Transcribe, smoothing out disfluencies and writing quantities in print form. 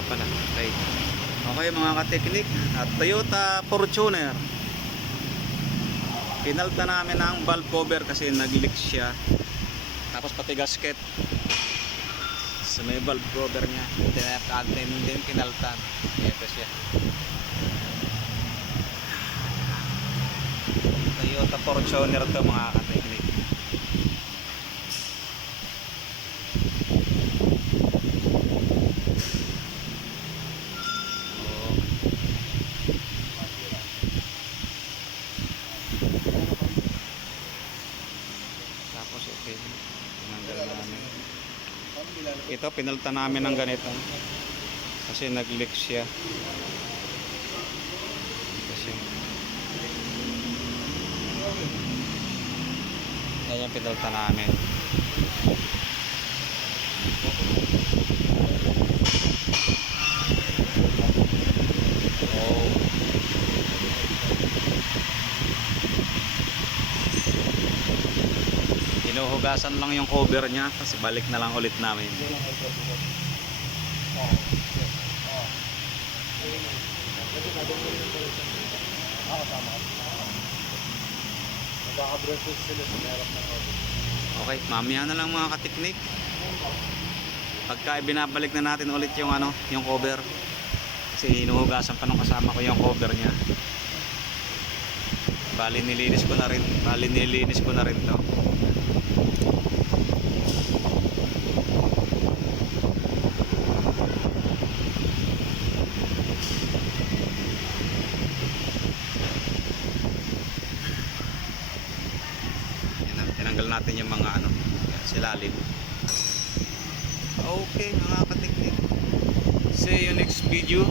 nga pala. Okay. Okay mga kateknik, at Toyota Fortuner. Pinalta namin ang valve cover kasi nag-leak siya. Tapos pati gasket sa may valve cover niya. Tinapagin din, pinaltan. Ito siya. Toyota Fortuner to mga kateknik. Tapos okay, tinanggal namin. Ito pinalta namin ng ganito kasi nag-leak siya. Kasi yan yung pinalta namin. Oh. Hinuhugasan lang yung cover niya kasi balik na lang ulit namin. Okay, mamaya na lang mga kateknik. Pagka binabalik na natin ulit yung yung cover. Kasi hinuhugasan pa nung kasama ko yung cover niya. Bali nilinis ko na rin to. Tinanggal natin yung mga silalim. Okay mga kateknik, see you next video.